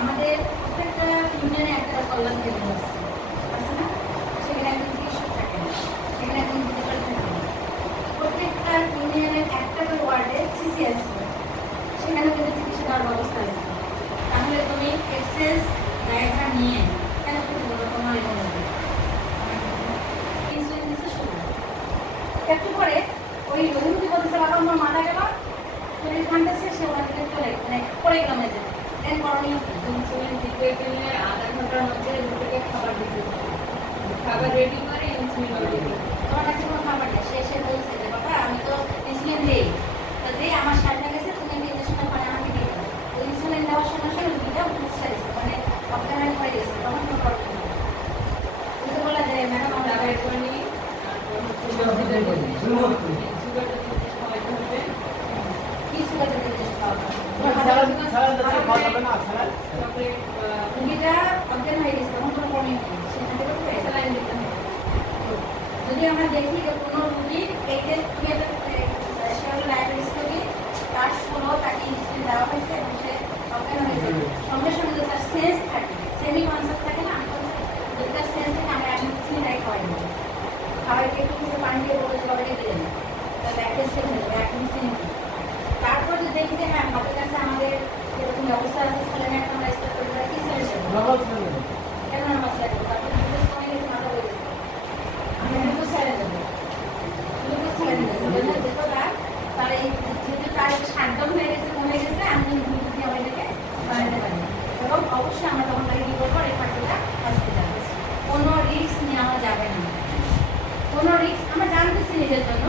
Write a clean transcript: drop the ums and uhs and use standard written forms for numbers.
আমাদের প্রত্যেকটা ইউনিয়নে একটা কল্যাণ কেন্দ্র আছে না, সেখানে একজন চিকিৎসক থাকে না, সেখানে একজন মেডিকেল থাকে না। প্রত্যেকটা ইউনিয়নের একটা করে ওয়ার্ডে সিসি আছে, সেখানে কিন্তু চিকিৎসা দেওয়ার ব্যবস্থা আছে। তাহলে তুমি এক্সেস জায়গা নিয়ে কেন তুমি বলো তোমার ইনসুলিন দিচ্ছে শুরু একটু পরে ওই রোহিণী বলতেছে বাবা আমার মাথা গেল শরীর কাঁদতেছে, সে ওখান থেকে চলে মানে পড়ে গেলাম মেঝে। দেন করণীয় ইনসুলিন দিতে গেলে আধা ঘন্টার মধ্যে দুটোকে খাবার দিতে হবে। খাবার রেডি করে ইনসুলিন দিতে তোমার কাছে কোনো খাবার নেই। সে বলছে যে বাবা আমি তো ইনসুলিন দিই, তো দিই আমার সামনে গেছে, তুমি একটা ইঞ্জেকশনের পরে আমাকে দিয়ে দাও। ওই ইনসুলিন দেওয়ার সঙ্গে সঙ্গে রুগীটা উঠছে মানে অজ্ঞান হয়ে গেছে, তখন কোনো প্রবলেম নেই। তুমি বললা যে ম্যাডাম আমরা খাবার পানি সুগারটা দিতে খাওয়াইতে হবে। কি সুগার দিতে খাওয়াবো? রুগীটা অজ্ঞান হয়ে গেছে, তখন কোনো প্রবলেম নেই, সেখান থেকে তো স্যালাইন দিতে হবে। যদি আমরা দেখি যে কোনো রুগীর এই যে তুমি সে হলো ডায়াবেটিস রোগী, তার 16 তাকে ইনসুলিন দেওয়া হয়েছে এবং সে অজ্ঞান হয়ে যাবে, সঙ্গে সঙ্গে যদি তার সেন্স থাকে, সেমি কনসাস থাকে না, যদি তার সেন্স থাকে আমরা ইনসুলিন তাই খাওয়াই দেবো। খাওয়াইতে একটু কিছু পানি দিয়ে বলে যে বাবা রেখে দেন, তাহলে একটা সেন্স হয়ে যাবে, এক ইনসুলিন। তারপর যদি দেখি যে হ্যাঁ আমাদের কাছে আমাদের এরকম ব্যবস্থা আছে, স্যালাইন একটা আমরা স্টার্ট করে দেওয়া, কি স্যালাইন দেবো? কেন আমরা স্যালাইন দেবো? তারপর গ্লুকোজ কমে গেছে, মাথা হয়ে গেছে, আমি গ্লুকোজ স্যালাইন দেবো। তার এই যেহেতু তার শাটডাউন হয়ে গেছে, কমে গেছে, আমি গ্লুকোজ দিয়ে আমাদেরকে বানাতে পারি এবং অবশ্যই আমরা তখন তাকে কি করবো, এই পার্টিটা হসপিটাল। কোনো রিস্ক নেওয়া যাবে না, কোনো রিস্ক আমরা জানতেছি নিজের জন্য